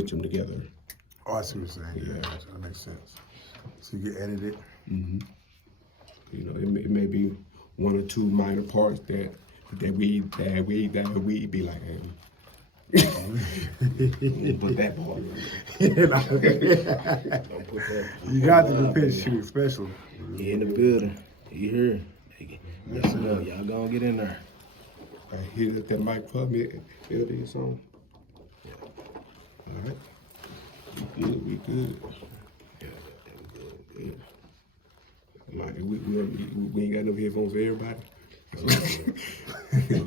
Put them together. Oh, I see what you're saying. Yeah, that makes sense. So you can edit it. Mm-hmm. You know, it may be one or two minor parts that we be like, hey, put that part in. Don't put that. You got to do pitch shoot, especially. He in the building. He here. Yes, sir. Y'all gonna get in there. I hear that mic for me. LD song. Yeah. All right. We good. Yeah, we good. Like, we ain't got no headphones for everybody.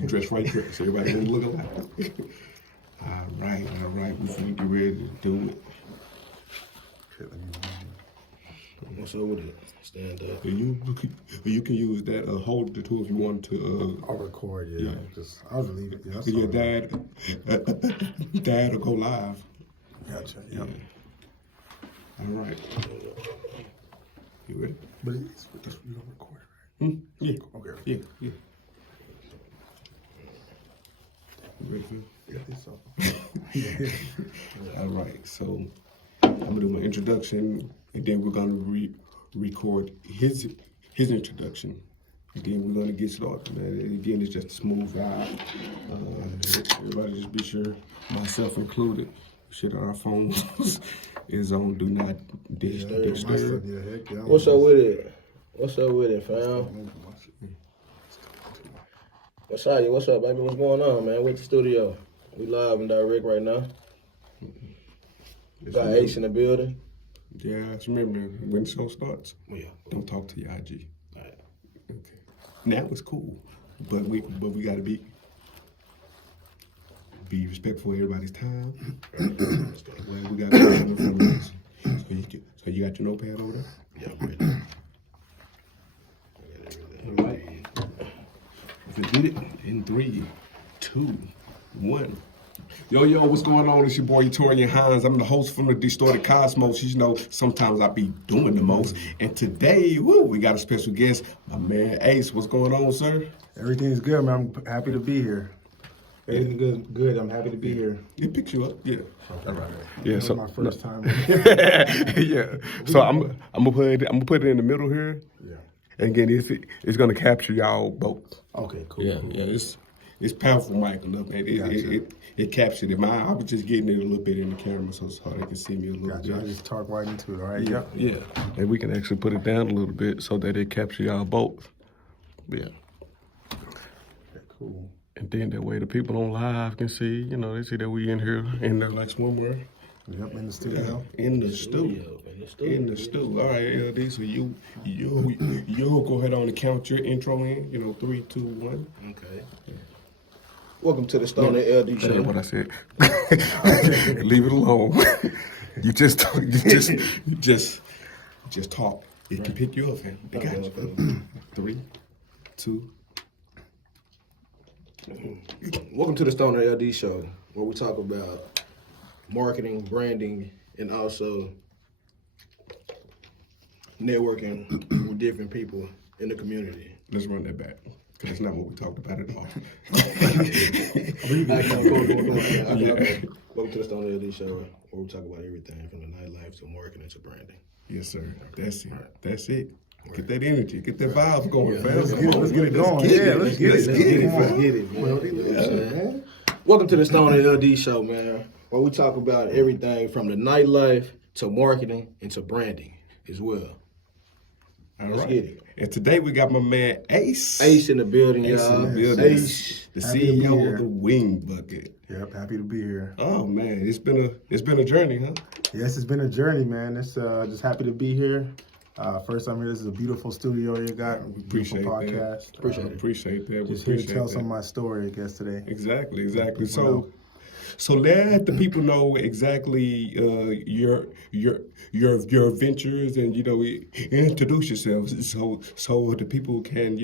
Dress right here so everybody gonna look alike. All right. We finna get ready to do it. What's up with it? Stand up. You can use that hold the tool if you want to. I'll record, yeah. I'll leave it. Yeah, that's Your all right. dad will go live. Gotcha. Yep. All right. You ready? But it's you don't record it, right? Yeah. Okay. Yeah. You ready for it? Yeah, I think so. All right. So I'm gonna do my introduction, and then we're gonna record his introduction. And then we're gonna get started, man. And again, it's just a smooth ride. Everybody just be sure, myself included, shit on our phones is on do not disturb. What's up with it? What's up with it, fam? What's up, baby? What's going on, man? With the studio. We live and direct right now. We got Ace in the building. Yeah, just remember when the show starts, Yeah. don't talk to your IG. All right. Okay. Now it's cool, but we gotta be respectful of everybody's time. Well, we got so you got your notepad over there? Yeah, I'm ready. All right. If you did it in 3, 2, 1. Yo, what's going on? It's your boy Torian Hines. I'm the host from the Distorted Cosmos. You know, sometimes I be doing the most. And today, we got a special guest, my man Ace. What's going on, sir? Everything's good, man. I'm happy to be here. Everything good. I'm happy to be here. It picks you up, yeah. All right. Yeah, This so is my first time. yeah. So I'm gonna put it in the middle here. Yeah. And again, it's gonna capture y'all both. Okay, cool. Yeah, cool. yeah. It's powerful mic enough, man. It captured it. I was just getting it a little bit in the camera so they can see me a little Gotcha. I bit. just talk right into it. All right. Yep. Yeah. And we can actually put it down a little bit so that it capture y'all both. Yeah. Okay, cool. And then that way the people on live can see, they see that we in here in there like swimwear. Yep, in the studio. In the stew. In the stew. All right, LD. So you'll go ahead on and count your intro in. 3, 2, 1. Okay. Welcome to the Stone and LD That's show. what I said. Leave it alone. You just talk. It can pick you up, man. They got you. 3, 2. Welcome to the Stone and LD show, where we talk about marketing, branding, and also networking with different people in the community. Let's run that back. Because that's not what we talked about at all. Welcome to the Stone and LD show, where we talk about everything from the nightlife to marketing to branding. Yes, sir. That's it. That's it. Get that energy. Get that vibe going, fam. Let's get it going. Let's get it. Man. Welcome to the Stone and LD show, man, where we talk about everything from the nightlife to marketing and to branding as well. Let's get it. And today we got my man Ace. Ace in the building, Ace y'all. in the building. Ace. The Happy to be CEO here. of the Wing Bucket. Yep, happy to be here. Oh man, it's been a journey, huh? Yes, it's been a journey, man. It's just happy to be here. First time here. This is a beautiful studio you got. Beautiful Appreciate podcast. that. Appreciate that. Just here to tell some of my story, I guess, today. Exactly. So let the people know exactly your ventures and introduce yourselves so the people can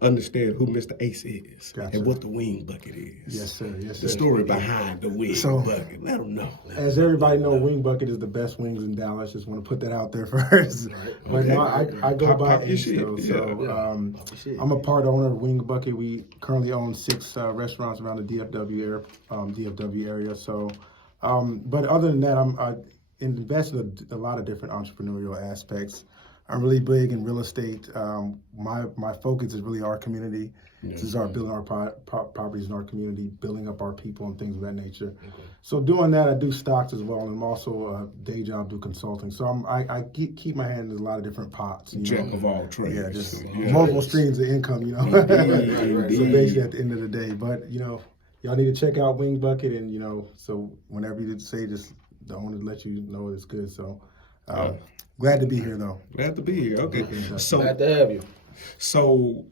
understand who Mr. Ace is and what the Wing Bucket is. Yes, sir. Yes, sir. The story behind the Wing Bucket. Let them know. As everybody know, Wing Bucket is the best wings in Dallas. Just want to put that out there first. Right. But Okay. no, I go Pop by your Ace shit. though. So Yeah. I'm a part owner of Wing Bucket. We currently own 6 restaurants around the DFW area. So But other than that, I invest in a lot of different entrepreneurial aspects. I'm really big in real estate. My focus is really our community. This is our building our properties in our community, building up our people and things of that nature. Okay. So doing that, I do stocks as well, and I'm also a day job do consulting. So I keep my hand in a lot of different pots. Jack of all trades. Yeah, just Yeah. multiple streams of income. Indeed, So indeed. basically, at the end of the day, but y'all need to check out Wing Bucket, and so whenever you say, just the owner let you know it's good. So glad to be here, though. Glad to be here. Okay. So Glad to have you. So,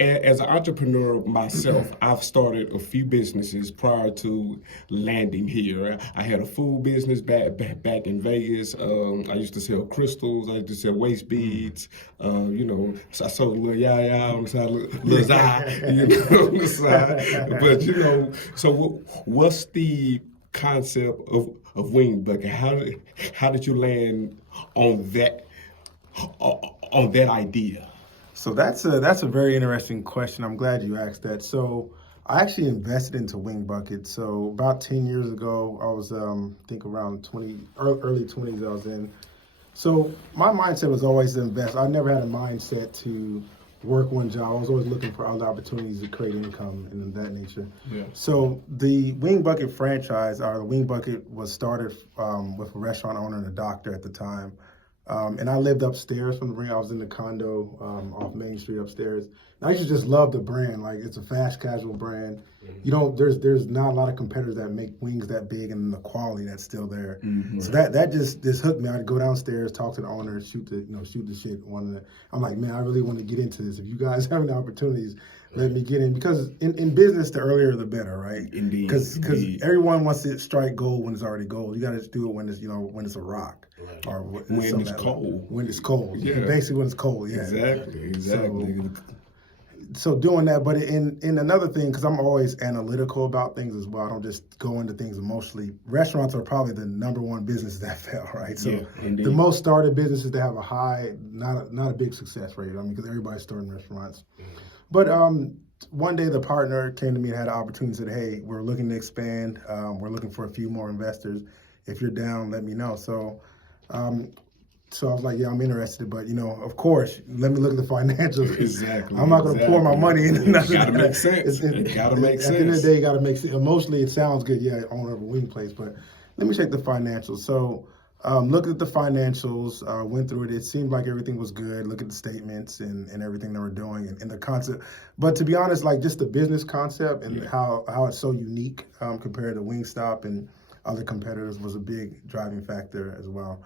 as an entrepreneur myself, I've started a few businesses prior to landing here. I had a food business back in Vegas. I used to sell crystals. I used to sell waist beads. So I sold a little yaya on the side, little zai, on the side. But so what's the concept of Wing Bucket? How did you land on that idea? So that's a very interesting question. I'm glad you asked that. So I actually invested into Wing Bucket. So about 10 years ago, I was I think around 20, early 20s I was in. So my mindset was always to invest. I never had a mindset to work one job. I was always looking for other opportunities to create income and of that nature. Yeah. So the Wing Bucket franchise, or the Wing Bucket, was started with a restaurant owner and a doctor at the time. And I lived upstairs from the brand. I was in the condo off Main Street upstairs. And I used to just love the brand. Like, it's a fast casual brand. There's not a lot of competitors that make wings that big and the quality that's still there. Mm-hmm. So that just hooked me. I'd go downstairs, talk to the owner, shoot the shit. I'm like, man, I really want to get into this. If you guys have any opportunities, let me get in. Because in business, the earlier the better, right? Indeed. Because everyone wants to strike gold when it's already gold. You got to do it when it's a rock. Right. Or When something it's like that. cold. When it's cold. Yeah. Basically when it's cold, yeah. Exactly. So doing that, but in another thing, because I'm always analytical about things as well. I don't just go into things emotionally. Restaurants are probably the number one business that fail, right? So Yeah, indeed. the most started businesses that have a high, not a big success rate. I mean, because everybody's starting restaurants. But one day the partner came to me and had an opportunity and said, hey, we're looking to expand. We're looking for a few more investors. If you're down, let me know. So I was like, yeah, I'm interested, but of course, let me look at the financials. Exactly. I'm not going to pour my money into nothing. It gotta make sense. It gotta make At the end of sense. the day, it got to make sense. Emotionally, it sounds good. Yeah, owner of a wing place, but let me check the financials. So looked at the financials, went through it. It seemed like everything was good. Look at the statements and everything they were doing and the concept. But to be honest, like just the business concept and how it's so unique compared to Wingstop and other competitors was a big driving factor as well.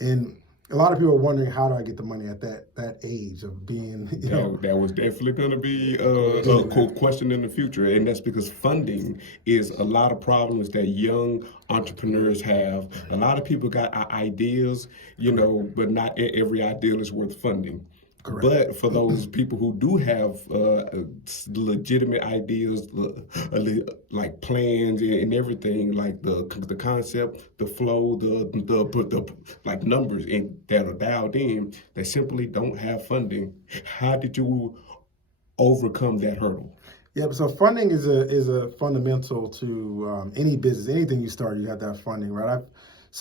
And a lot of people are wondering, how do I get the money at that age of being, That was definitely going to be a question in the future, and that's because funding is a lot of problems that young entrepreneurs have. A lot of people got ideas, but not every idea is worth funding. Correct. But for those people who do have legitimate ideas, like plans and everything, like the concept, the flow, the like numbers and that are dialed in, they simply don't have funding. How did you overcome that hurdle? Yeah, so funding is a fundamental to any business. Anything you start, you have to have funding, right?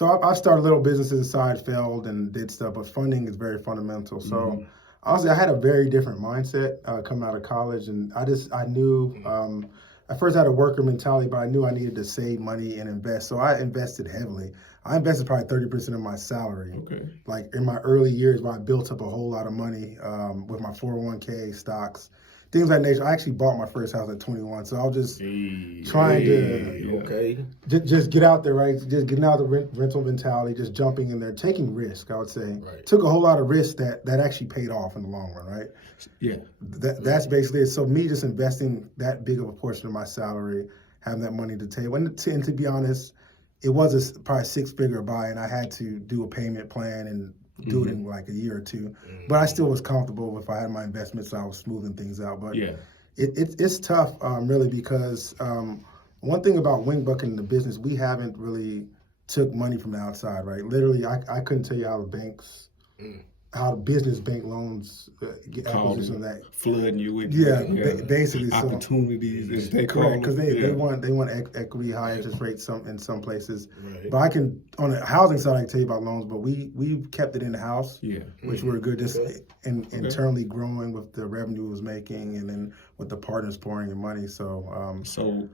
I started little businesses aside, failed and did stuff, but funding is very fundamental. So honestly, I had a very different mindset coming out of college, and I knew at first I had a worker mentality, but I knew I needed to save money and invest. So I invested heavily. I invested probably 30% of my salary. Okay. Like in my early years, where I built up a whole lot of money with my 401k stocks, things like that nature. I actually bought my first house at 21, so I was just trying to Okay. just get out there, right? Just getting out of the rental mentality, just jumping in there, taking risk. I would say Right. took a whole lot of risk that actually paid off in the long run, right? Yeah. That's basically it. So me just investing that big of a portion of my salary, having that money to table, and to be honest, it was probably a 6-figure buy, and I had to do a payment plan and do it in like a year or two. But I still was comfortable if I had my investments, so I was smoothing things out. But Yeah. it's tough, really, because one thing about Wing Bucket in the business, we haven't really took money from the outside, right? Literally, I couldn't tell you how the banks how the business bank loans get acquisition of that. flooding you with Basically, so opportunities as they call correct, because they them. want equity, high interest rates in some places. Right. But I can, on the housing side, I can tell you about loans, but we kept it in the house, Yeah. which we're good, just Okay. internally growing with the revenue it was making, and then with the partners pouring in money. So So,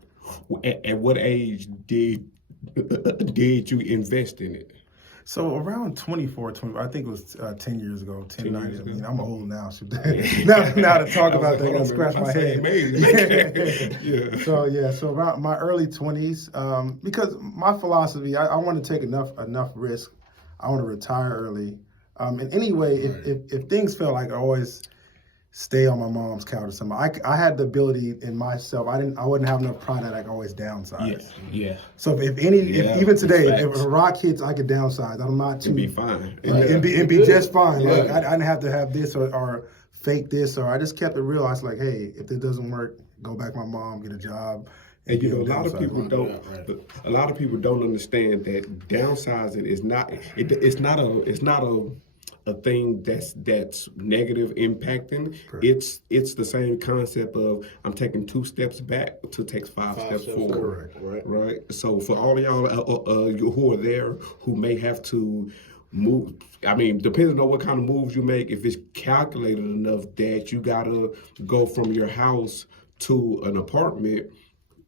at what age did you invest in it? So around 24, 20, I think it was 10 years ago, 10, 9 years I mean, ago. I'm old now. So now to talk about that, I gotta scratch my head. Yeah. So around my early 20s, because my philosophy, I want to take enough risk. I want to retire early. And anyway, if things felt like I always stay on my mom's couch or something, I had the ability in myself. I wouldn't have enough pride that I could always downsize. Yeah. So if Yeah, even today, facts. if a rock hits, I could downsize. I'm not too It'd be fine. and be just fine. Yeah. Like I didn't have to have this or fake this, or I just kept it real. I was like, hey, if this doesn't work, go back to my mom, get a job. And you know, be a lot of downsize. people don't. Right. A lot of people don't understand that downsizing is not. It's not a thing that's negative impacting. Correct. It's the same concept of I'm taking 2 steps back to take 5 steps forward. Right. Right. So for all of y'all who are there who may have to move, I mean, depending on what kind of moves you make, if it's calculated enough that you gotta go from your house to an apartment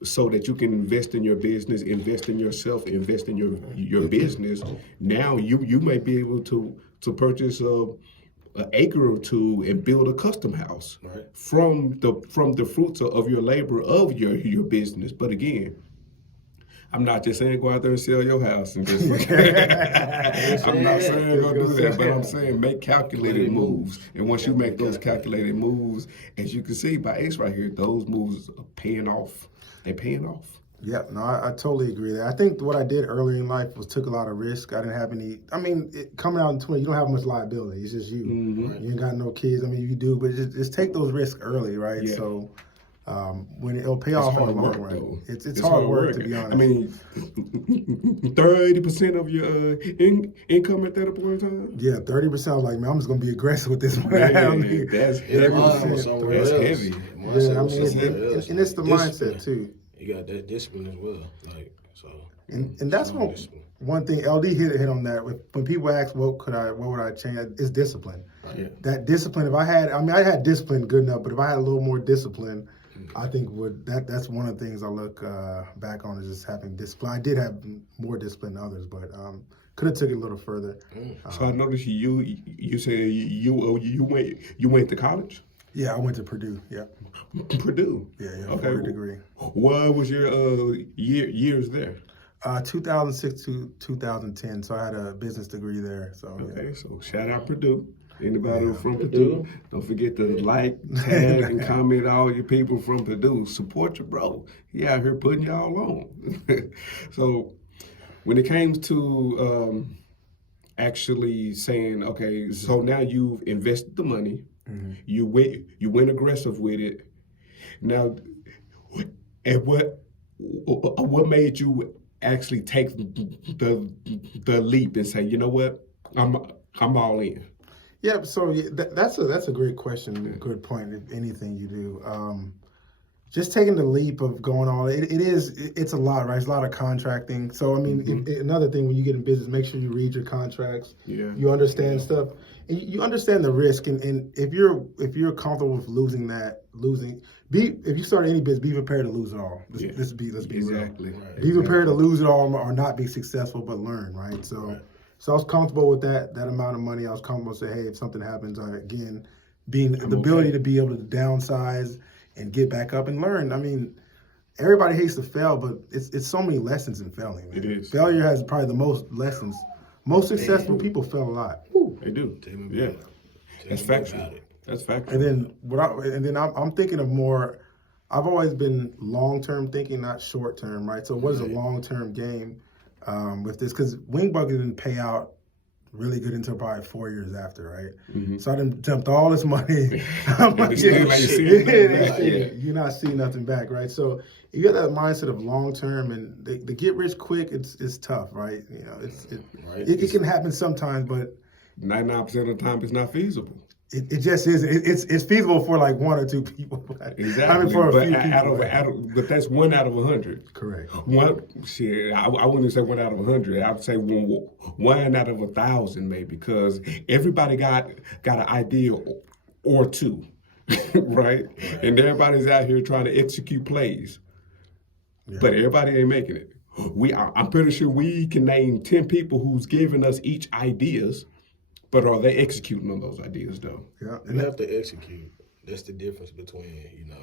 so that you can invest in your business, invest in yourself, invest in your business. Now you may be able to purchase an acre or two and build a custom house Right. from the fruits of your labor of your business. But again, I'm not just saying go out there and sell your house and just. I'm not saying go do that, but I'm saying make calculated moves. And once you make those calculated moves, as you can see by Ace right here, those moves are paying off. They're paying off. Yeah, no, I totally agree there. I think what I did early in life was took a lot of risk. I didn't have any. I mean, coming out in 20, you don't have much liability. It's just you. Mm-hmm. You ain't got no kids. I mean, you do, but just take those risks early, right? Yeah. So when it'll pay off in the long run. Though. It's hard work, to be honest. I mean, 30% of your income at that point in time. Yeah, 30%. I was like, man, I'm just gonna be aggressive with this one. Man, that's heavy. That's That's heavy. Yeah, I mean, and it's the mindset too. You got that discipline as well, like so. And that's strong one discipline. one thing LD hit on that. When people ask what would I change, it's discipline. Yeah. That discipline. If I had discipline good enough, but if I had a little more discipline, I think that's one of the things I look back on is just having discipline. I did have more discipline than others, but could have took it a little further. So I noticed you said you went to college. Yeah, I went to Purdue. Yeah, Purdue. yeah, Okay. 4-year degree. What was your years there? 2006 to 2010. So I had a business degree there. So Okay, so shout out Purdue. Anybody from Purdue, don't forget to like, tag, and comment all your people from Purdue. Support your bro. He out here putting y'all on. So when it came to actually saying, okay, so now you've invested the money, you went aggressive with it. Now, and what made you actually take the leap and say, you know what, I'm all in. Yeah, so that's a great question, good point. Anything you do, just taking the leap of going on, it's a lot, right? It's a lot of contracting. So I mean, another thing when you get in business, make sure you read your contracts. Yeah. You understand stuff, and you understand the risk. And if you're comfortable with if you start any business, be prepared to lose it all. Let's be Exactly. real. Be prepared to lose it all or not be successful, but learn, right? So. So I was comfortable with that amount of money. I was comfortable to say, hey, if something happens, ability to be able to downsize and get back up and learn. I mean, everybody hates to fail, but it's so many lessons in failing. Man. It is. Failure has probably the most lessons. Most successful people fail a lot. They do. Yeah. That's factual. That's factual. And then I'm thinking of more. I've always been long-term thinking, not short-term, right? So what is a long-term game? With this, because Wing Bucket didn't pay out really good until probably 4 years after, right? So I done dumped all this money. I'm like, Still ain't seen nothing back yet. you're not seeing nothing back, right? So if you have that mindset of long term and the get rich quick, it's tough, right? You know, it can happen sometimes, but 99% of the time it's not feasible. It just isn't. It's feasible for like one or two people. Exactly. I mean, for a but few people. but that's 1 out of 100. Correct. I wouldn't say 1 out of 100. I'd say one out of 1,000 maybe, because everybody got an idea or two, right? And everybody's out here trying to execute plays, but everybody ain't making it. I'm pretty sure we can name 10 people who's giving us each ideas. But are they executing on those ideas, though? Yeah. You have to execute. That's the difference between,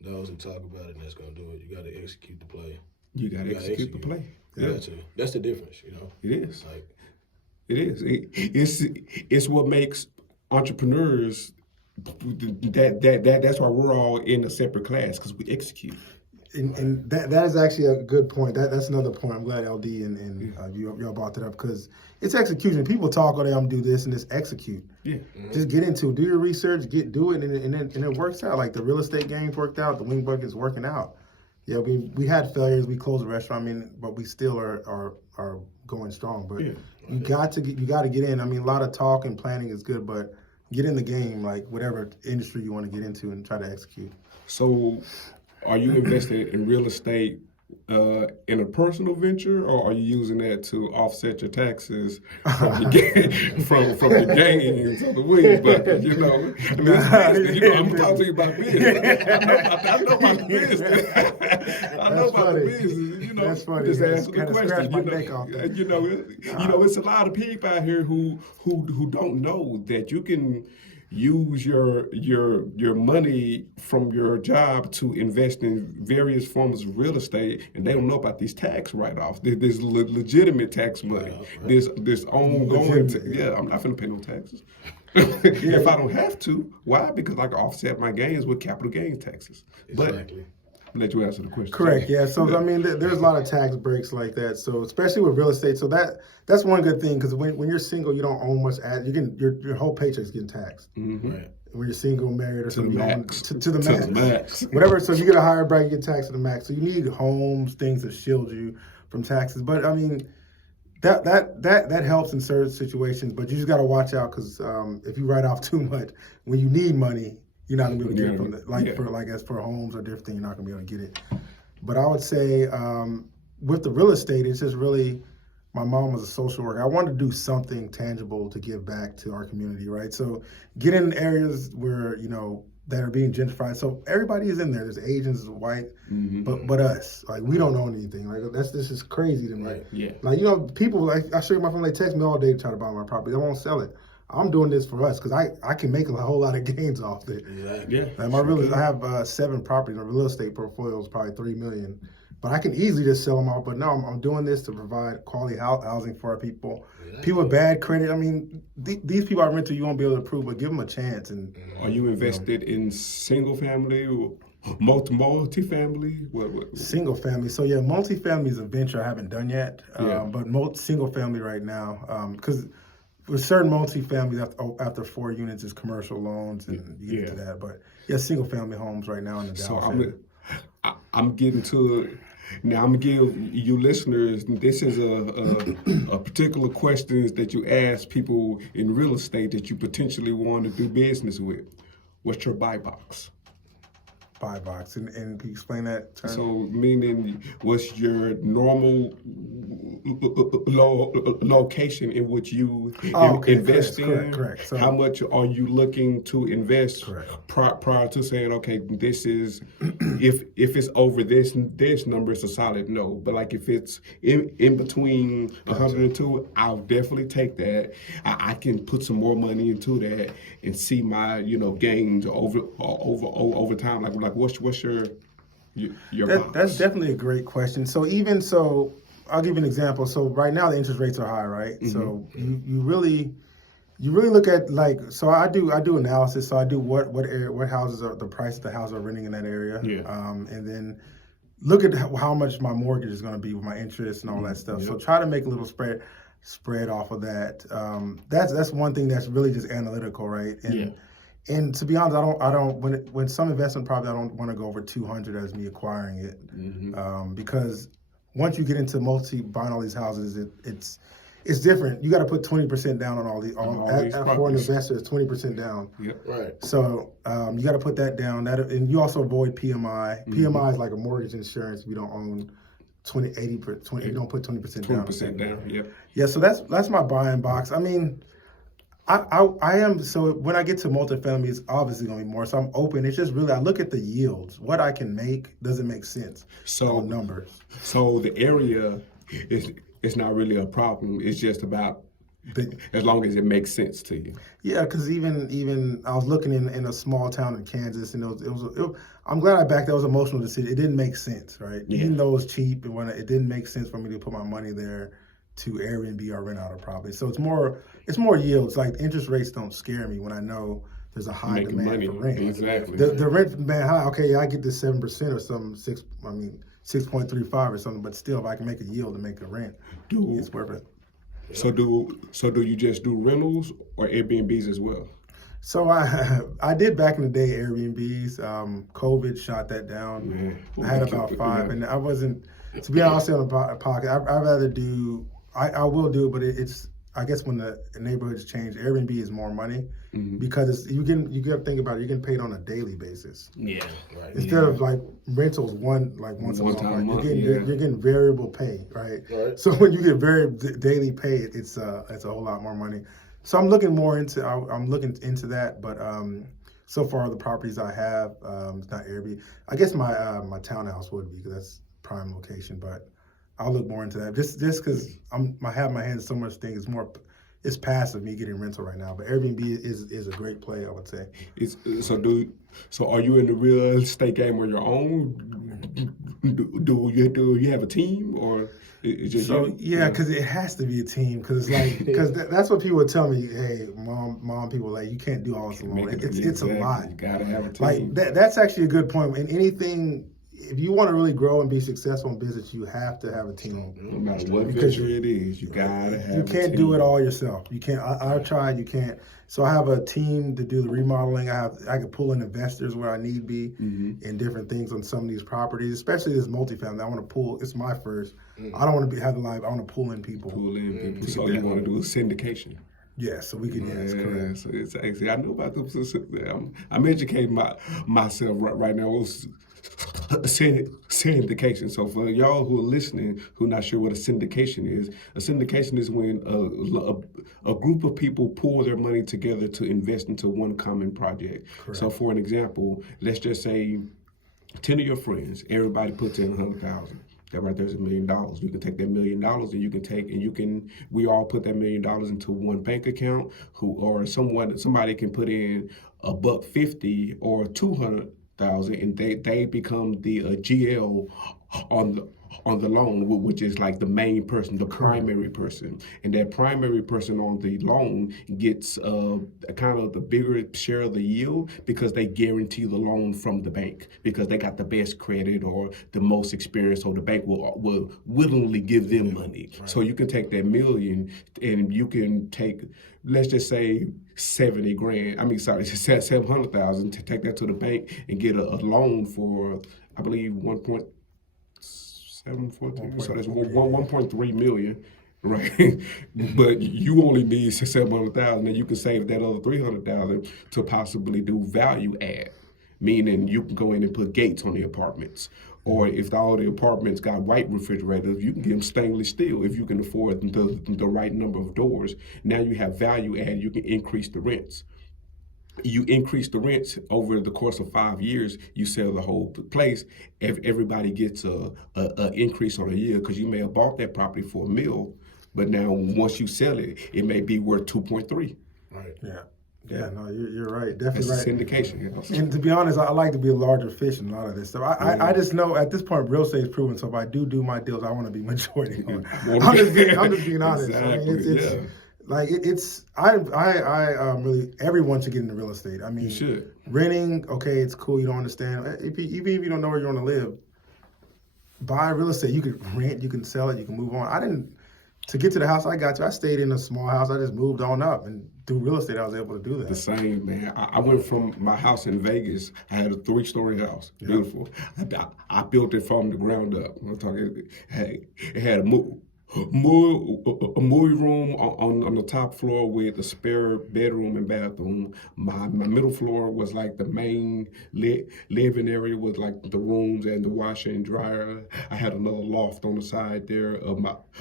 those who talk about it and that's going to do it. You got to execute the play. You got to execute the play. You got to. That's the difference, It is. It is. It's what makes entrepreneurs. That's why we're all in a separate class, because we execute. And that is actually a good point. That's another point. I'm glad LD and y'all brought that up, because it's execution. People talk, oh, I'm do this and just execute. Yeah. Just get into it. Do your research. Do it, and it works out. Like the real estate game's worked out. The wing bucket is working out. Yeah, we had failures. We closed the restaurant. But we still are going strong. But you got to get in. A lot of talk and planning is good, but get in the game, like whatever industry you want to get into, and try to execute. So, are you invested in real estate in a personal venture, or are you using that to offset your taxes from the gains of the wing bucket? It's business. I'm talking to you about business. I know about the business. I know about the business. That's funny. Just ask the question. It's a lot of people out here who don't know that you can use your money from your job to invest in various forms of real estate, and they don't know about these tax write-offs. There's legitimate tax money. There's ongoing. I'm not going to pay no taxes. If I don't have to, why? Because I can offset my gains with capital gains taxes. Exactly. I'll let you answer the question. Correct. Yeah. So there's a lot of tax breaks like that. So especially with real estate. So that's one good thing, because when you're single, you don't own much. Your whole paycheck's getting taxed. Mm-hmm. Right. When you're single, married, or something, to the max. max. Whatever. So if you get a higher bracket, you get taxed to the max. So you need homes, things that shield you from taxes. But that helps in certain situations. But you just got to watch out, because if you write off too much when you need money, you're not gonna be able to get it from for homes or different things, you're not gonna be able to get it. But I would say with the real estate, it's just really, my mom was a social worker. I wanted to do something tangible to give back to our community, right? So get in areas where that are being gentrified. So everybody is in there. There's Asians, white, but us, like, we don't own anything. Like, this is crazy to me. Right. Yeah. Like, people, like, I show you my phone, they text me all day to try to buy my property. They won't sell it. I'm doing this for us, because I can make a whole lot of gains off it. Exactly. Yeah. Like I have 7 properties. My real estate portfolio is probably $3 million, but I can easily just sell them off. But no, I'm doing this to provide quality housing for our people. Exactly. People with bad credit. These people I rent to, you won't be able to approve, but give them a chance. And are you invested in single family or multi-family? What? Single family. So yeah, multifamily is a venture I haven't done yet. But single family right now, because with certain multifamilies, after 4 units is commercial loans, and you get into that. But single family homes right now in the Dallas area. I'm getting to now. I'm gonna give you listeners. This is a particular questions that you ask people in real estate that you potentially want to do business with. What's your buy box? Buy box, and can you explain that term? So, meaning, what's your normal location in which you invest in? Correct. So, how much are you looking to invest prior to saying, okay, this is, if it's over this number, it's a solid no. But like if it's in between 102, I'll definitely take that. I can put some more money into that and see my gains over time. Like what's your that's definitely a great question. So I'll give you an example. So right now the interest rates are high, right? Mm-hmm. So you really look at, like, so I do analysis. So I do what houses are the price of the houses are renting in that area. Yeah. And then look at how much my mortgage is going to be with my interest and all that stuff. Yep. So try to make a little spread off of that. That's one thing that's really just analytical, right? And to be honest, I don't when some investment property, I don't want to go over 200 as me acquiring it, because once you get into buying all these houses, it's it's different. You got to put 20% down on all these. all these For an properties. investor, it's 20% down. Yep. Right. So you got to put that down. And you also avoid PMI. PMI is like a mortgage insurance. If you don't own 20, you don't put 20% down. 20% down. Yep. Yeah, so that's my buying box. I mean, I am, so when I get to multifamily, it's obviously going to be more. So I'm open. It's just really, I look at the yields. What I can make doesn't make sense. So on numbers. So the area is not really a problem. It's just about as long as it makes sense to you. Yeah, because even I was looking in a small town in Kansas, and I'm glad I backed. That was an emotional decision. It didn't make sense, right? Yeah. Even though it was cheap, it didn't make sense for me to put my money there to Airbnb or rent out a property. So it's more yields. Like interest rates don't scare me when I know there's a high Making demand money. for rent. Exactly. The rent demand high. Okay, I get this 7% or some 6.35 or something. But still, if I can make a yield to make a rent, it's worth it. So do you just do rentals or Airbnbs as well? So I did back in the day Airbnbs. COVID shot that down. Man. I had about 5, and I wasn't. To be honest, on the pocket, I'd rather do. I will do it, but it's. I guess when the neighborhoods change, Airbnb is more money because you got to think about it. You're getting paid on a daily basis. Yeah. Right. Instead of like rentals once a One time a month, month, you're getting variable pay, right? Right. So when you get daily pay, it's a whole lot more money. So I'm looking more into that, but so far the properties I have, it's not Airbnb. I guess my townhouse would be because that's prime location, but I'll look more into that just because I have my hands in so much things. It's passive me getting rental right now, but Airbnb is a great play, I would say. So are you in the real estate game on your own? Do you have a team or is just So you? yeah, because it has to be a team. Because that's what people would tell me. Hey, mom, people like you can't do all this alone. It's a lot. You gotta have a team. Like that's actually a good point. In anything, if you want to really grow and be successful in business, you have to have a team. No matter what Because venture it is, you gotta have. You a can't team. do it all yourself. You can't. I've tried. You can't. So I have a team to do the remodeling. I can pull in investors where I need be in different things on some of these properties, especially this multifamily. I want to pull. It's my first. I don't want to have the live. I want to pull in people. Pull in people. So you want to do a syndication. Yeah, so we can. Yeah, that's correct. So it's actually I know about them. I'm educating myself right now. Syndication. So for y'all who are listening, who are not sure what a syndication is when a group of people pool their money together to invest into one common project. Correct. So for an example, let's just say 10 of your friends, everybody puts in $100,000. That right there's $1 million. You can take that $1 million and we all put that $1 million into one bank account. Somebody can put in $150 or $200,000, and they become the GL on the loan, which is like the main person, the primary person, and that primary person on the loan gets kind of the bigger share of the yield because they guarantee the loan from the bank because they got the best credit or the most experience, so the bank will willingly give them money. Right. So you can take that $1 million and you can take, let's just say, $700,000 to take that to the bank and get a loan for, I believe, 1.742. So that's 1.3 million, right? But you only need 700,000, and you can save that other 300,000 to possibly do value add, meaning you can go in and put gates on the apartments. Or if all the apartments got white refrigerators, you can give them stainless steel if you can afford the right number of doors. Now you have value add, you can increase the rents. You increase the rents over the course of 5 years, you sell the whole place. Everybody gets a increase on a year because you may have bought that property for $1 million, but now once you sell it, it may be worth 2.3. Right. Yeah, no, you're right. Definitely right. Syndication. And to be honest, I like to be a larger fish in a lot of this stuff. I just know at this point, real estate is proven. So if I do my deals, I want to be majority owner. I'm just being honest. Exactly. I mean, really, everyone should get into real estate. I mean, you should. Renting, okay, it's cool. You don't understand. Even if you don't know where you want to live, buy real estate. You can rent, you can sell it, you can move on. To get to the house I got to, I stayed in a small house. I just moved on up, and through real estate, I was able to do that. The same, man. I went from my house in Vegas. I had a 3-story house, beautiful. I built it from the ground up. I'm talking, it had a movie room on the top floor with a spare bedroom and bathroom. My middle floor was like the main living area with like the rooms and the washer and dryer. I had another loft on the side there.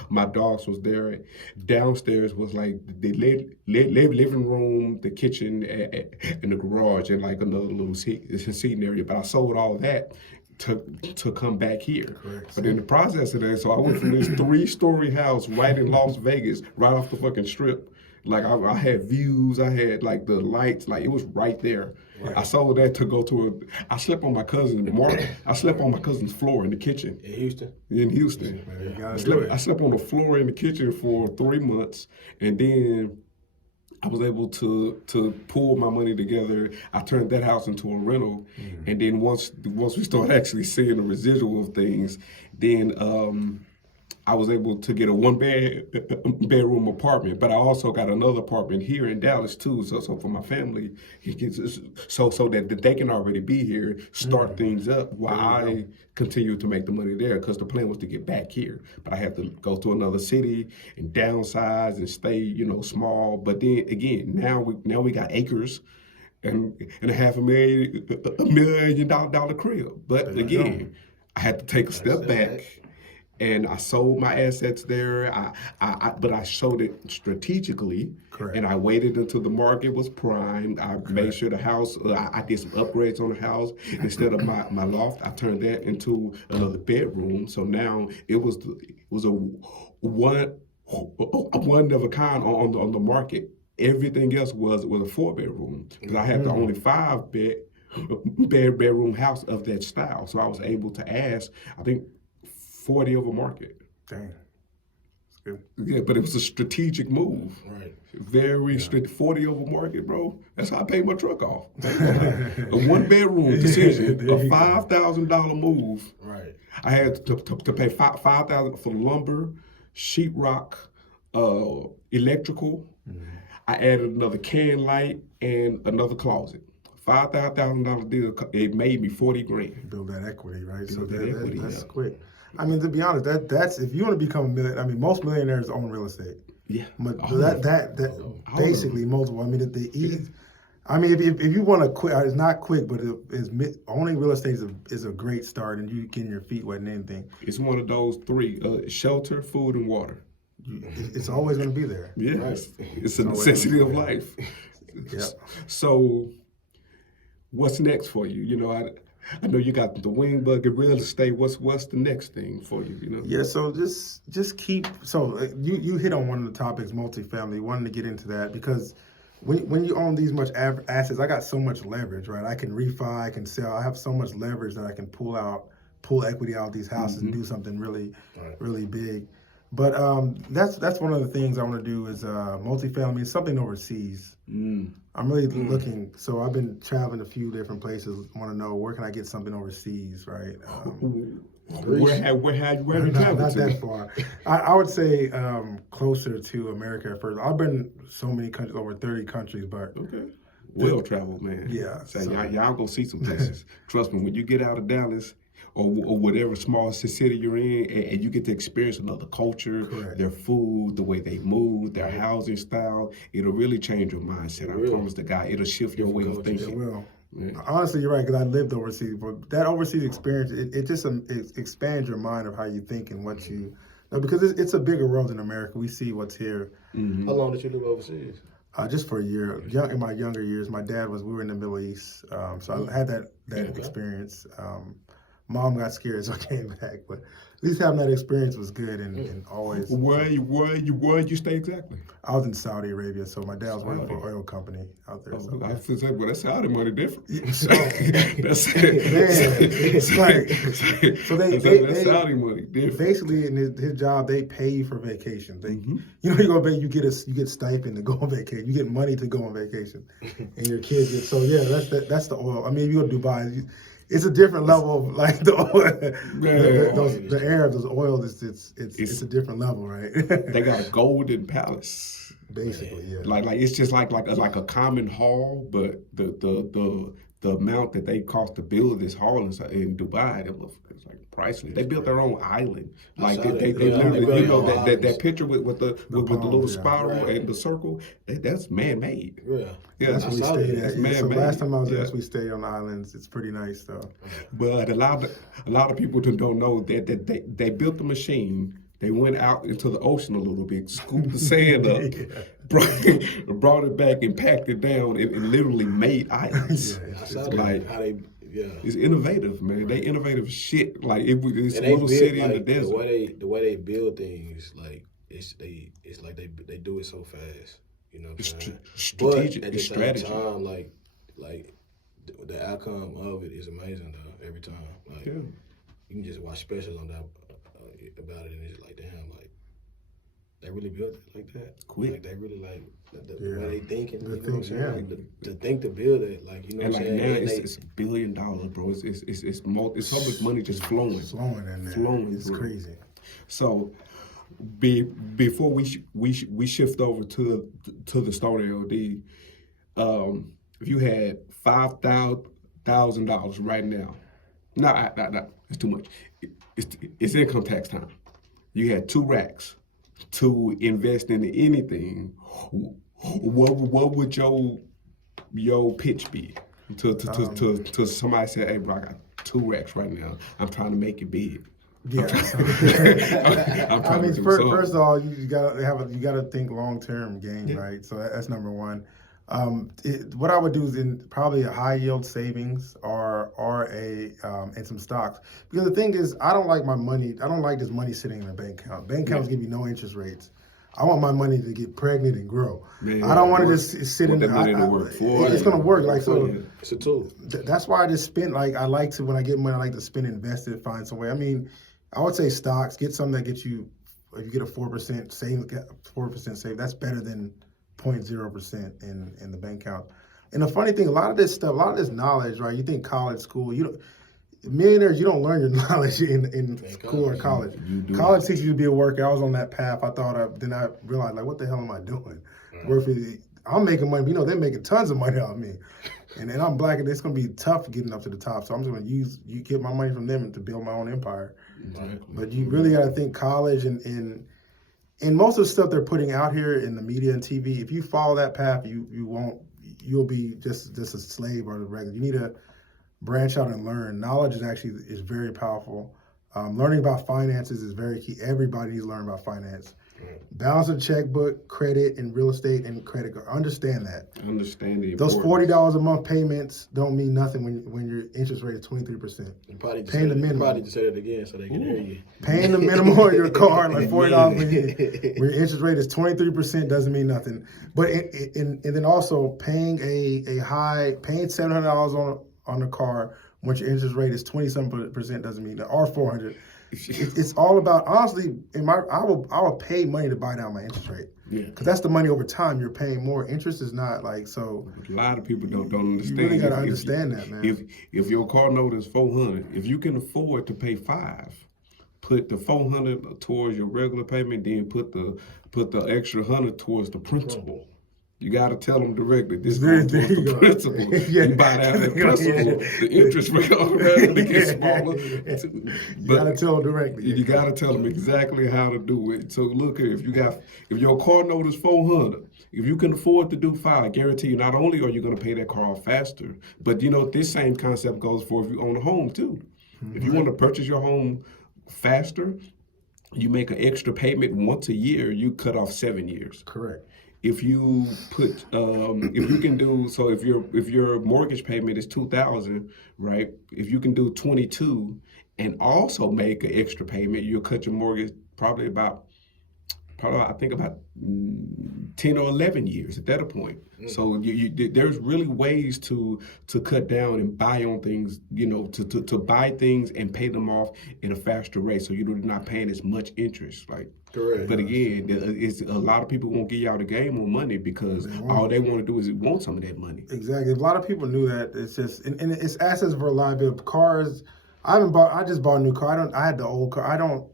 My dogs was there. Downstairs was like the living room, the kitchen, and the garage, and like another little seating area. But I sold all that to come back here. Correct. But in the process of that, so I went from this 3-story house right in Las Vegas, right off the fucking strip. Like I had views, I had like the lights, like it was right there. Right. I sold that to go to I slept on my cousin's I slept on my cousin's floor in the kitchen. In Houston? In Houston. I slept on the floor in the kitchen for 3 months, and then I was able to pull my money together. I turned that house into a rental, and then once we started actually seeing the residual of things, then I was able to get a bedroom apartment. But I also got another apartment here in Dallas too. So for my family, so that they can already be here, start things up while I continue to make the money there. Because the plan was to get back here, but I had to go to another city and downsize and stay, small. But then again, now we got acres and a $500,000 $1 million crib. But again, I had to take a step back. And I sold my assets there. But I sold it strategically. Correct. And I waited until the market was primed. I made sure the house. I did some upgrades on the house. Instead of my loft, I turned that into another bedroom. So now it was a one of a kind on the market. Everything else was a 4-bedroom because I had the only 5-bedroom house of that style. So I was able to ask, I think, 40 over market. Dang. That's good. Yeah, but it was a strategic move. Right. Very strict. 40 over market, bro. That's how I paid my truck off. A 1-bedroom decision, a $5,000 move. Right. I had to pay $5,000 for lumber, sheetrock, electrical. I added another can light and another closet. $5,000 deal. It made me $40,000. Build that equity, right? Build that equity, that's yeah. quick. I mean, to be honest, that's if you want to become a millionaire. I mean, most millionaires own real estate. Yeah. But that basically multiple. I mean, if you want to quit, it's not quick, but owning real estate is a great start, and you getting your feet wet and anything. It's one of those 3: shelter, food, and water. It's always going to be there. Yes, Right. It's a necessity of life. Yep. So, what's next for you? I know you got the wing buggy real estate. What's the next thing for you? Yeah. So just keep. So you hit on one of the topics, multifamily. Wanting to get into that because when you own these much assets, I got so much leverage, right? I can refi, I can sell. I have so much leverage that I can pull equity out of these houses and do something really, really big. But that's one of the things I want to do is multifamily, something overseas. I'm really looking. So I've been traveling a few different places. Want to know where can I get something overseas, right? Where have you traveled Not to? that far. I would say closer to America at first. I've been so many countries, over 30 countries, but Okay. Well traveled, man. Yeah, So, so- y'all go see some places. Trust me, when you get out of Dallas or whatever small city you're in, and you get to experience another culture, Correct. their food, the way they move, their housing style, it'll really change your mindset. I promise the guy, it'll shift your way of it thinking. will. Yeah. Honestly, you're right, because I lived overseas. But that overseas experience, it just it expands your mind of how you think and what you know, because it's a bigger world in America. We see what's here. How long did you live overseas? Just for a year. In my younger years, we were in the Middle East, so I had that experience. Mom got scared, so I came back. But at least having that experience was good, and always. Where you stay exactly? I was in Saudi Arabia, so my dad was working for an oil company out there. So. I feel like, well, that's Saudi money different. So, That's it's like so that's Saudi money different. basically in his job they pay you for vacation. You get stipend to go on vacation. You get money to go on vacation, and your kids get that's the oil. I mean, if you go to Dubai. It's a different level of like the oil, the Arabs, those oil. It's a different level, right? They got a golden palace. Basically, yeah. Like it's just like a common hall, but the amount that they cost to build this hall in Dubai, it's like priceless. They built their own island. Like saw they that. Yeah, literally, they built you know, their own that islands. picture with the little palms, yeah. spiral Right. and the circle. That's man made. Yeah. Yeah, That's I where we saw stayed that. at. It's Yeah, so man-made. last time I was there, Yeah. we stayed on the islands. It's pretty nice though. But a lot of people don't know that they built the machine. They went out into the ocean a little bit, scooped the sand up, brought it back and packed it down, and literally made islands. Yeah, I saw it's that. like- How they, yeah. It's innovative, man. They innovative shit. Like it's And a they little build, city in like, the desert. the way they build things, like it's like they do it so fast. You know what I'm It's saying? strategic. But at the It's same strategy. time, like the outcome of it is amazing though. Every time, like Yeah. you can just watch specials on that about it, and it's like, damn, like they really built it like that. Quick. Like they really like the Yeah. way they thinking. The You know what I'm thing- saying? yeah. Like, to think to build it, like you know And what like I'm now, saying. And it's $1 billion, bro. It's so much money just flowing. Flowing in there. Flowing It's through. crazy. So, before we shift over to the Stone LD, if you had $5,000 right now, no, it's too much. It's income tax time. You had 2 racks to invest in anything. What would your pitch be to somebody say, hey, bro, I got 2 racks right now. I'm trying to make it big. Yeah. I'm I trying mean, to do first something. of all, you gotta think long term game, right? So that's number one. What I would do is in probably a high yield savings or and some stocks, because the thing is, I don't like my money. I don't like this money sitting in a bank account. Bank accounts give you no interest rates. I want my money to get pregnant and grow. Man, I don't want to work. just sit in Want the. that money to work for It's you. gonna work. Like so. it's a tool. That's why I just spend, like, I like to, when I get money, I like to spend, invest it, find some way. I mean, I would say stocks, get something that gets you, if you get a 4% save, 4% save, that's better than 0.0% in the bank account. And the funny thing, a lot of this stuff, a lot of this knowledge, right? You think college, school, millionaires, you don't learn your knowledge in school or college. You do. College teaches you to be a worker. I was on that path. Then I realized, like, what the hell am I doing? I'm making money, but they're making tons of money out of me. And I'm black, and it's going to be tough getting up to the top. So I'm just going to get my money from them to build my own empire. Exactly. But you really got to think college and most of the stuff they're putting out here in the media and TV. If you follow that path, you'll be just a slave or the regular. You need to branch out and learn. Knowledge is very powerful. Learning about finances is very key. Everybody needs to learn about finance. Balance of checkbook, credit, and real estate and credit card. Understand that. Understand the Those importance. $40 a month payments don't mean nothing when your interest rate is 23%. You probably just Paying the said it- you minimum. probably just said it again so they can hear you. Paying the minimum on your car, like $40 when your interest rate is 23%, doesn't mean nothing. But and then also paying paying $700 on the car when your interest rate is 27% doesn't mean that, or $400. It's all about, honestly, I will pay money to buy down my interest rate. Yeah. Because that's the money over time you're paying more. Interest is not like, so A lot of people don't understand. you really got to If- understand that, man. If your car note is $400, if you can afford to pay $500, put the $400 towards your regular payment, then put the extra $100 towards the principal. You got to tell them directly. This There goes towards you the go. principal. Yeah. You buy down the Yeah. principal, the interest rate automatically gets smaller. You got to tell them directly. You got to tell them exactly how to do it. So look here, if your car note is $400, if you can afford to do $500, I guarantee you, not only are you going to pay that car off faster, but this same concept goes for if you own a home too. If you want to purchase your home faster, you make an extra payment once a year. You cut off 7 years. Correct. If you put, if you can do, so if your mortgage payment is $2,000, right? If you can do 22 and also make an extra payment, you'll cut your mortgage probably about 10 or 11 years at that point. So there's really ways to cut down and buy on things, to buy things and pay them off in a faster rate, so you're not paying as much interest. Like, Correct. but again, it's a lot of people won't give y'all the game on money because all they want to do is want some of that money. Exactly. A lot of people knew that. It's just, and it's assets for liability. Cars, I just bought a new car. I had the old car.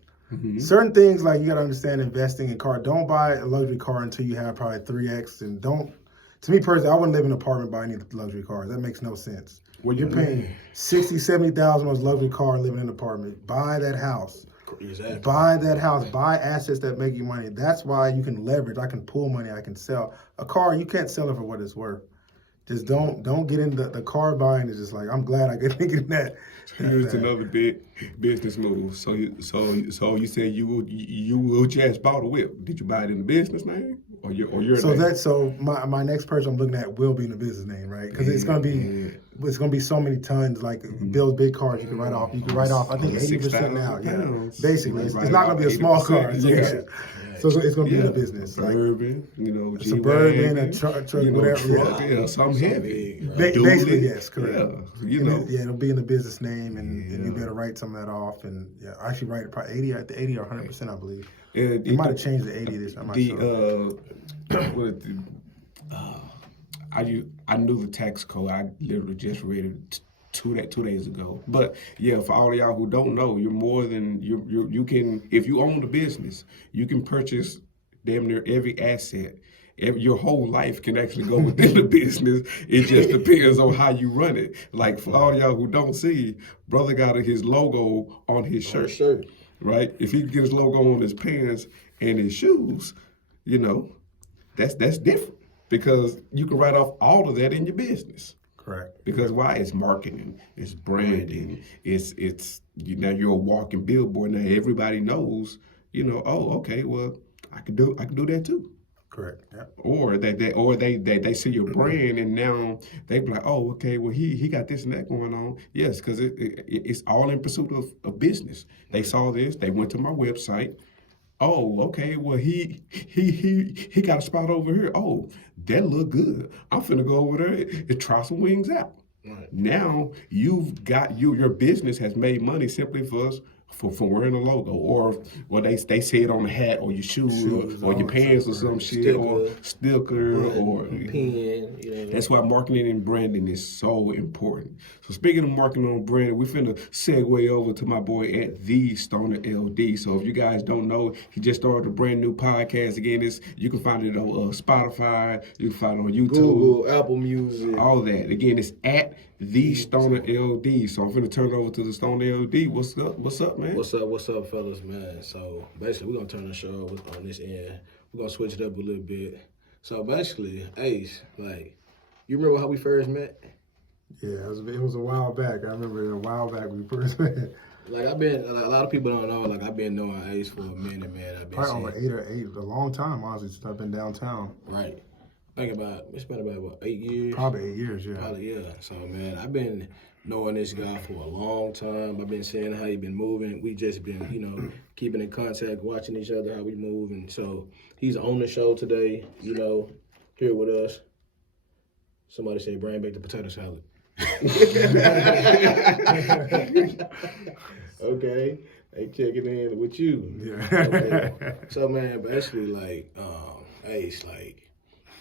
Certain things, like, you got to understand investing in car. Don't buy a luxury car until you have probably 3X, and don't To me personally, I wouldn't live in an apartment buying any luxury cars. That makes no sense. Well, You're paying 60, 70,000 on a luxury car living in an apartment. Buy that house. Exactly. Buy that house. Buy assets that make you money. That's why you can leverage. I can pull money. I can sell. A car, you can't sell it for what it's worth. Just don't get into the car buying. Is just like, I'm glad I get in that. Here's another big business move. So you said you will just bought a whip. Did you buy it in the business name or your name? So my next person I'm looking at will be in the business name, right? Because it's gonna be so many tons. Like Bill's big cars, you can write off. I think 80% now. Yeah, basically, it's not gonna be a small car. So, so it's gonna be in the business. Suburban, like, Suburban, a truck, whatever. Something heavy. Basically, yes, correct. Yeah, it'll be in the business name, and you better write some of that off. And I actually write it probably 80 or 100%, I believe. It might have changed to 80 this. I'm not sure. I knew the tax code. I literally just read it two days ago. But yeah, for all of y'all who don't know, you're more than you can. If you own the business, you can purchase damn near every asset. Your whole life can actually go within the business. It just depends on how you run it. Like for all y'all who don't see, brother got his logo on his shirt. Right? If he can get his logo on his pants and his shoes, that's different because you can write off all of that in your business. Correct. Because why? It's marketing, it's branding, it's you're a walking billboard. Now everybody knows, oh, okay, well, I can do that too. Correct. Yeah. Or they see your brand and now they be like, oh, okay, well he got this and that going on. Yes, because it's all in pursuit of business. They saw this, they went to my website. Oh, okay, well he got a spot over here. Oh, that look good. I'm finna go over there and try some wings out. Right. Now you've got your business has made money simply for wearing a logo, or they say it on the hat or your shoes or your pants or some shit, or sticker or pen. That's why marketing and branding is so important. So speaking of marketing and branding, we finna segue over to my boy at The Stoner LD. So if you guys don't know, he just started a brand new podcast. Again, you can find it on Spotify, you can find it on YouTube, Google, Apple Music, all that. Again, it's at The Stoner LD. So I'm finna turn it over to The Stoner LD. What's up, man? What's up, fellas, man? So basically, we're gonna turn the show on this end. We're gonna switch it up a little bit. So basically, Ace, like, you remember how we first met? Yeah, it was a while back. I remember a while back we first met. Like a lot of people don't know. Like I've been knowing Ace for a minute, man. I've been probably over 8 a long time, honestly, since I've been downtown. Right. It's been about what, 8 years? Probably 8 years, yeah. Probably, yeah. So man, I've been knowing this guy for a long time. I've been seeing how he been moving. We just been, keeping in contact, watching each other, how we move. And so he's on the show today, here with us. Somebody say, bring back the potato salad. Okay. They checking in with you. Yeah. Okay. So man, basically Ace,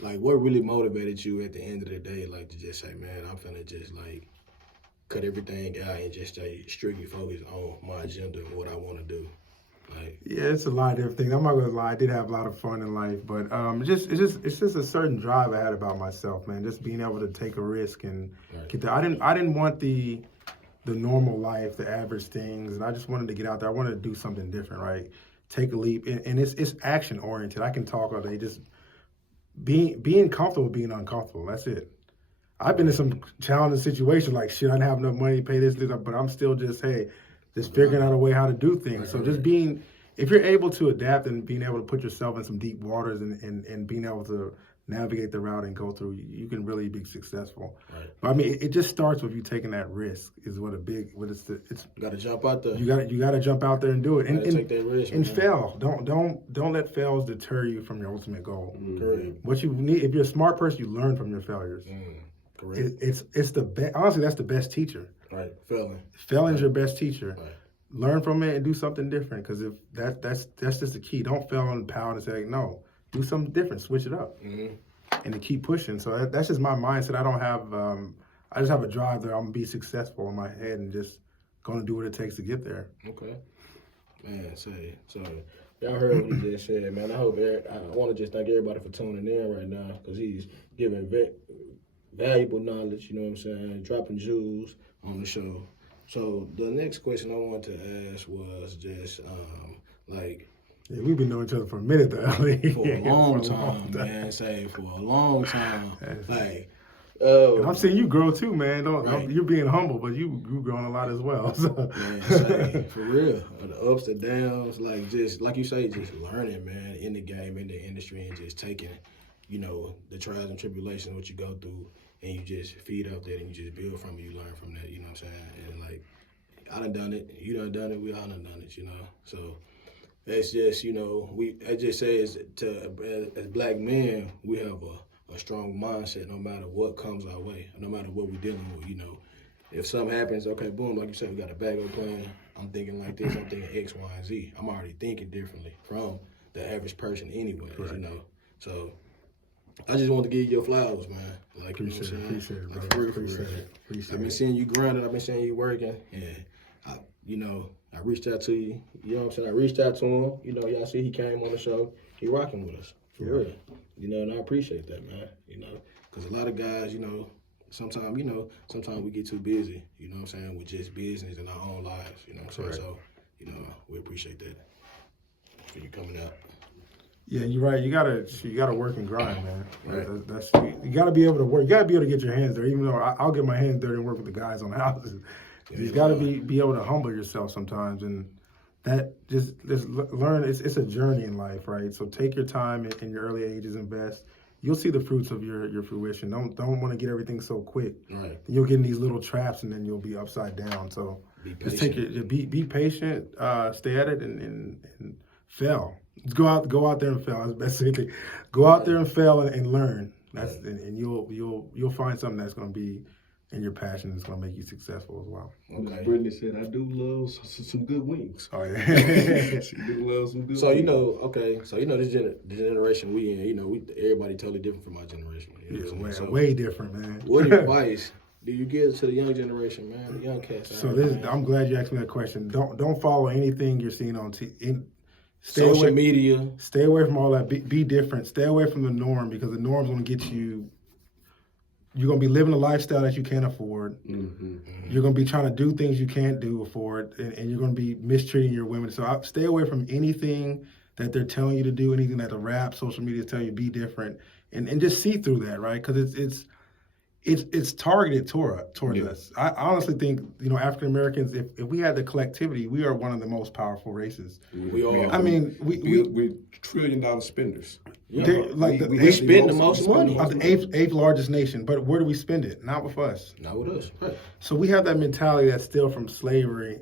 what really motivated you at the end of the day, like to just say, man, I'm finna just cut everything out and just stay strictly focused on my agenda and what I want to do. Yeah, it's a lot of different things. I'm not gonna lie, I did have a lot of fun in life, but it's just a certain drive I had about myself, man. Just being able to take a risk and get there. I didn't want the normal life, the average things, and I just wanted to get out there. I wanted to do something different, right? Take a leap, and it's action oriented. I can talk all day, just being comfortable being uncomfortable. That's it. I've been in some challenging situations like, shit, I didn't have enough money to pay this, but I'm still just figuring out a way how to do things. So just if you're able to adapt and being able to put yourself in some deep waters and being able to navigate the route and go through, you can really be successful. Right. But I mean, it just starts with you taking that risk. Is what it's got to jump out there. You got to jump out there and do it and take that risk and fail. Don't let fails deter you from your ultimate goal. Correct. What you need, if you're a smart person, you learn from your failures. Correct. It's the best. Honestly, that's the best teacher. Right. Failing's your best teacher. Right. Learn from it and do something different. Because if that's just the key. Don't fail and pound and say no. Do something different. Switch it up. Mm-hmm. And to keep pushing. So that's just my mindset. I don't have. I just have a drive that I'm gonna be successful in my head and just gonna do what it takes to get there. Okay. Man, so Y'all heard what he just said, man. I want to just thank everybody for tuning in right now because he's giving valuable knowledge, you know what I'm saying, dropping jewels on the show. So the next question I wanted to ask was just like, Yeah, we've been knowing each other for a minute, though. for a long time, man. Say for a long time, like. And I'm seeing you grow too, man. Right. You're being humble, but you growing a lot as well. So. Man, say, for real, the ups and downs, like just like you say, just learning, man, in the game, in the industry, and just taking, you know, the trials and tribulations what you go through, and you just feed off that, and you just build from it. You learn from that, you know what I'm saying? And like, I done it, you done it, we all done it, you know. So that's just, you know, I just say as black men, we have a strong mindset no matter what comes our way, no matter what we're dealing with, you know. If something happens, okay, boom, like you said, we got a backup plan. I'm thinking like this, I'm thinking X, Y, and Z. I'm already thinking differently from the average person anyways, you know. So I just want to give you your flowers, man. Like, you know what I'm saying? Appreciate it, bro. Like, for real. Appreciate I've been it. seeing you grinding, I've been seeing you working, and I reached out to you, you know what I'm saying? I reached out to him, you know, y'all see he came on the show, he rocking with us, for real. You know, and I appreciate that, man, you know, because a lot of guys, you know, sometimes we get too busy, you know what I'm saying, with just business and our own lives, you know what I'm saying? So, you know, we appreciate that for you coming out. Yeah, you're right. You gotta work and grind, man. Right. That's you gotta be able to work. You gotta be able to get your hands dirty. Even though I'll get my hands dirty and work with the guys on the houses, you gotta be able to humble yourself sometimes, and that just learn. It's a journey in life, right? So take your time in your early ages, invest. You'll see the fruits of your fruition. Don't want to get everything so quick. Right. You'll get in these little traps, and then you'll be upside down. So just take be patient, stay at it, and fail. Go out there and fail. That's the best thing. Go out there and fail and learn. And you'll find something that's going to be in your passion. That's going to make you successful as well. Okay. Brittany said, "I do love some good wings." Oh yeah. She do love some good. So wings. you know, this generation we in, you know, everybody totally different from our generation. You know what I'm saying? Way different, man. What advice do you give to the young generation, man, the young cats? So I'm glad you asked me that question. Don't follow anything you're seeing on TV. Social media. Stay away from all that. Be different. Stay away from the norm because the norm's going to get you. You're going to be living a lifestyle that you can't afford. Mm-hmm. You're going to be trying to do things you can't afford, and you're going to be mistreating your women. So stay away from anything that they're telling you to do, anything that the rap, social media is telling you to be different, and just see through that, right? Because it's targeted towards us. I honestly think, you know, African Americans, if we had the collectivity, we are one of the most powerful races. We are. I mean, we're $1 trillion spenders. Yeah. We spend the most money. The eighth largest nation, but where do we spend it? Not with us. Not with us, right? So we have that mentality that's still from slavery,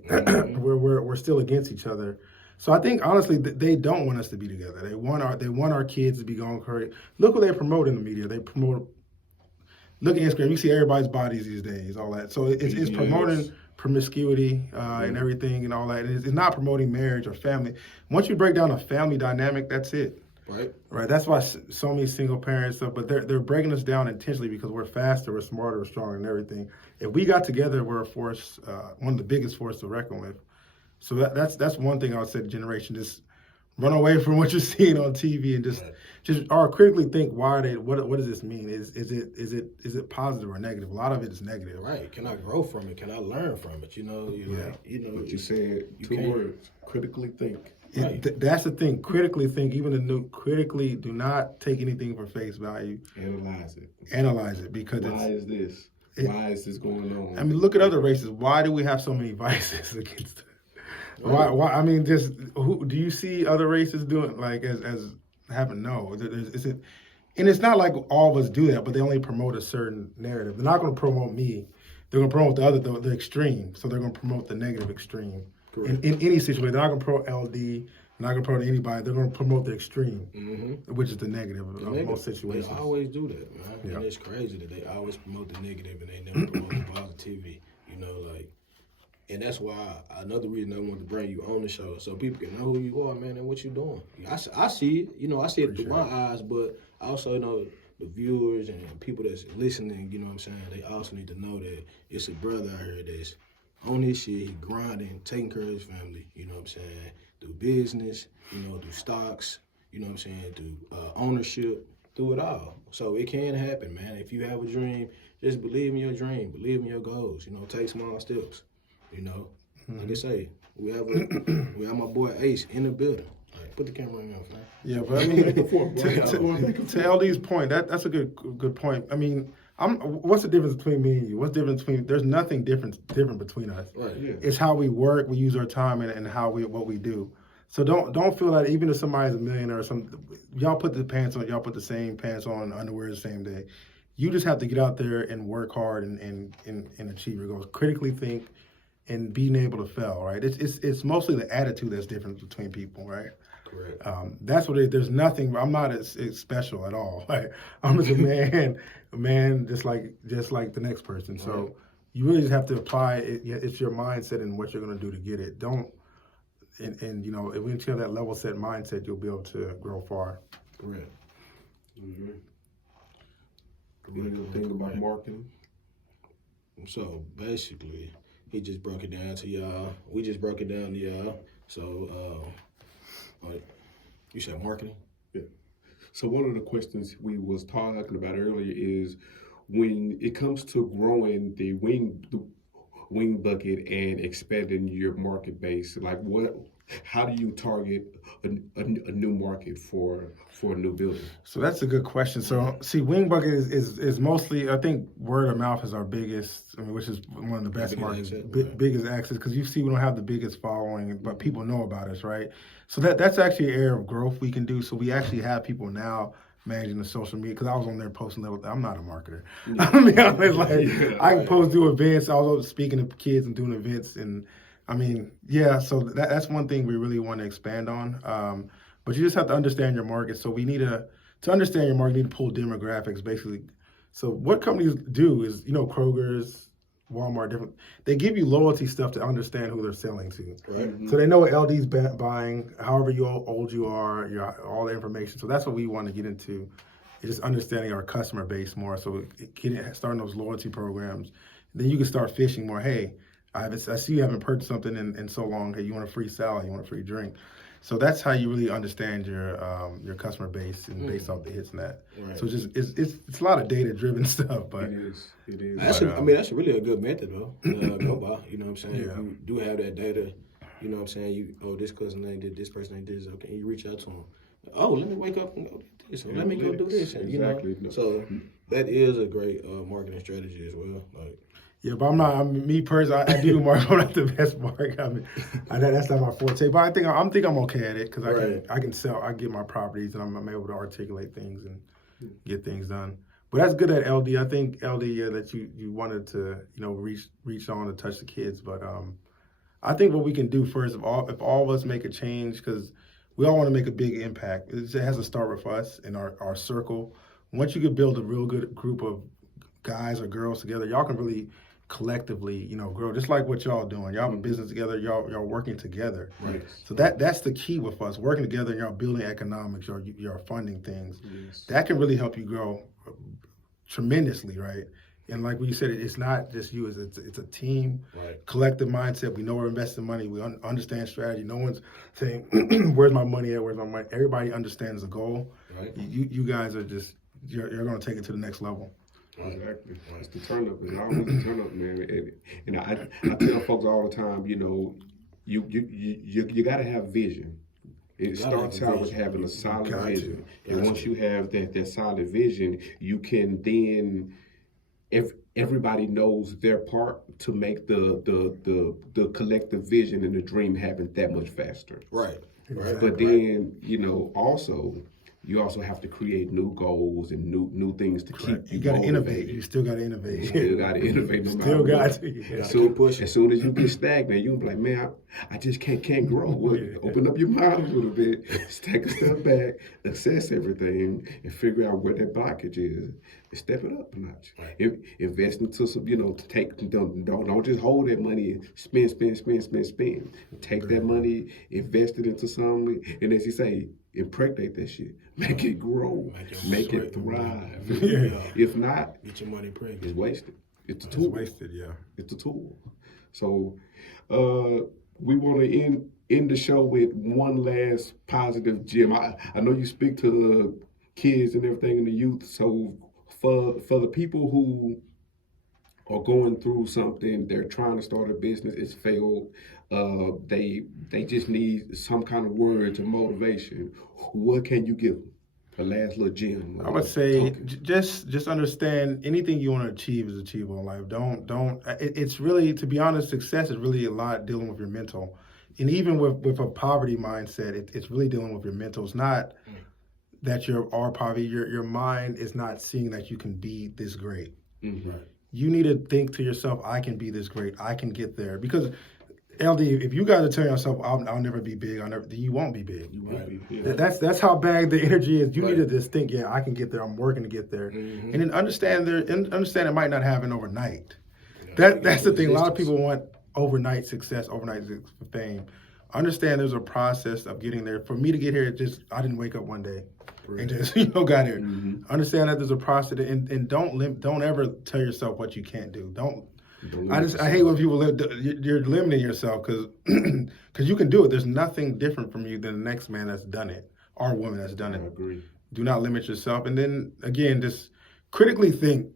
where we're still against each other. So I think honestly they don't want us to be together. They want our kids to be going crazy. Look what they promote in the media. They promote. Look at Instagram. You see everybody's bodies these days, all that. So it's promoting promiscuity and everything and all that. And it's not promoting marriage or family. Once you break down a family dynamic, that's it. Right. That's why so many single parents but they're breaking us down intentionally because we're faster, we're smarter, we're stronger, and everything. If we got together, we're a force, one of the biggest forces to reckon with. So that's one thing I would say to generation: just run away from what you're seeing on TV and just or critically think what does this mean? Is it positive or negative? A lot of it is negative. Right. Can I grow from it? Can I learn from it? You know. But you said two words: critically think. Right. That's the thing. Critically think. Even critically, do not take anything for face value. Analyze it because why is this? Why is this going on? I mean, look at other races. Why do we have so many vices against it? Why? I mean, just do you see other races doing like as happen? No, is it? And it's not like all of us do that, but they only promote a certain narrative. They're not going to promote me. They're going to promote the extreme. So they're going to promote the negative extreme. In any situation. They're not going to promote LD. They're not going to promote anybody. They're going to promote the extreme, which is the negative of most situations. They always do that, man. Yeah. And it's crazy that they always promote the negative and they never promote the positivity. You know, like. And that's why another reason I wanted to bring you on the show, so people can know who you are, man, and what you're doing. I see it, you know, I see it through my eyes, but I also know the viewers and people that's listening, you know what I'm saying, they also need to know that it's a brother out here that's on his shit, he grinding, taking care of his family, you know what I'm saying, through business, through stocks, through ownership, through it all. So it can happen, man. If you have a dream, just believe in your dream, believe in your goals. Take small steps. Like I say, we have my boy Ace in the building. Right, put the camera on, man. Yeah, but I mean, to LD's point, that's a good point. I mean, what's the difference between me and you? What's the difference between? There's nothing different between us. Right. Yeah. It's how we work, we use our time, and what we do. So don't feel that even if somebody's a millionaire or something, y'all put the same pants on, underwear the same day. You just have to get out there and work hard and achieve your goals. Critically think and being able to fail, right? It's mostly the attitude that's different between people, right? Correct. That's what there's nothing. I'm not as special at all. Like, I'm just a man, just like the next person. So right. You really just have to apply it. It's your mindset and what you're going to do to get it. If you have that level set mindset, you'll be able to grow far. Correct. Mm-hmm. What think about marketing? So basically, he just broke it down to y'all. We just broke it down to y'all. So, you said marketing? Yeah. So one of the questions we was talking about earlier is when it comes to growing the wing bucket and expanding your market base, how do you target a new market for a new building? So that's a good question. So see, wing bucket is mostly, I think word of mouth is our biggest, which is one of the best markets, biggest access, because you see we don't have the biggest following, but people know about us, right? So that's actually an area of growth we can do. So we actually have people now managing the social media, because I was on there posting little. I'm not a marketer. Yeah. I mean, I can post, do events. I was speaking to kids and doing events, and I mean, yeah. So that's one thing we really want to expand on. But you just have to understand your market. So we need to understand your market, you need to pull demographics, basically. So what companies do is, Kroger's, Walmart, they give you loyalty stuff to understand who they're selling to. Right. So they know what LD's buying, however old you are, all the information. So that's what we want to get into, is just understanding our customer base more. So starting those loyalty programs. Then you can start fishing more. Hey, I see you haven't purchased something in so long. Hey, you want a free salad? You want a free drink? So that's how you really understand your customer base and based off the hits and that. Right. So it's a lot of data driven stuff, but it is. That's really a good method though. Go by. You know what I'm saying? Yeah. If you do have that data, you know what I'm saying. This cousin ain't did this person ain't did this. Okay, you reach out to them. Oh, let me wake up and go do this. Let me go do this. And, exactly. So that is a great marketing strategy as well. Yeah, but me personally. I do market. I'm not the best market. I mean, that's not my forte. But I think I'm okay at it, because I can sell. I get my properties, and I'm able to articulate things and get things done. But that's good at LD. I think LD that you wanted to reach on to touch the kids. But I think what we can do first of all, if all of us make a change, because we all want to make a big impact. It has to start with us and our circle. Once you can build a real good group of guys or girls together, y'all can really collectively, grow, just like what y'all doing. Y'all have a business together, y'all working together. Right. So that's the key with us, working together, and y'all building economics, y'all funding things. Yes. That can really help you grow tremendously, right? And like you said, it's not just you, it's a team, right. Collective mindset. We know we're investing money, we understand strategy. No one's saying, where's my money at, where's my money? Everybody understands the goal. Right. You guys are just, you're going to take it to the next level. Exactly. It's the turn up. It's always the turn up, man. And I tell folks all the time, you got to have vision. It starts out with having a solid vision. And once you have that solid vision, you can then, if everybody knows their part to make the collective vision and the dream happen that much faster. Right. Right. But then, you also have to create new goals and new things to keep. You got to innovate. You still got to innovate. You still got to innovate. Still got to. Yeah. As soon as you get stagnant, you can be like, man, I just can't grow. Open up your mind a little bit, take a step back, assess everything, and figure out where that blockage is, and step it up a notch. Right. Invest into some, don't just hold that money and spend. Take that money, invest it into something, and as you say, impregnate that shit. Make it grow. Make it thrive. Yeah. If not, get your money pregnant. It's wasted. It's a tool. It's wasted, yeah. It's a tool. So we want to end end the show with one last positive gem. I know you speak to kids and everything in the youth. So for the people who are going through something, they're trying to start a business, it's failed. They just need some kind of words of motivation. What can you give them? A last little gem. I would say just understand anything you want to achieve is achievable in life. It's really, to be honest, success is really a lot dealing with your mental. And even with a poverty mindset, it's really dealing with your mental. It's not that you are poverty. Your mind is not seeing that you can be this great. Mm-hmm. Right. You need to think to yourself, I can be this great. I can get there. Because LD, if you guys are telling yourself, I'll never be big, you won't be big. You might be. Yeah. That's how bad the energy is. You Right. need to just think, yeah, I can get there. I'm working to get there, Mhm. and then understand it might not happen overnight. That's the thing. A lot of people want overnight success, overnight fame. Understand there's a process of getting there. For me to get here, I didn't wake up one day and just got here. Mm-hmm. Understand that there's a process, and don't ever tell yourself what you can't do. I hate when people you're limiting yourself because you can do it. There's nothing different from you than the next man that's done it or woman that's done I it. agree. Do not limit yourself. And then again, just critically think.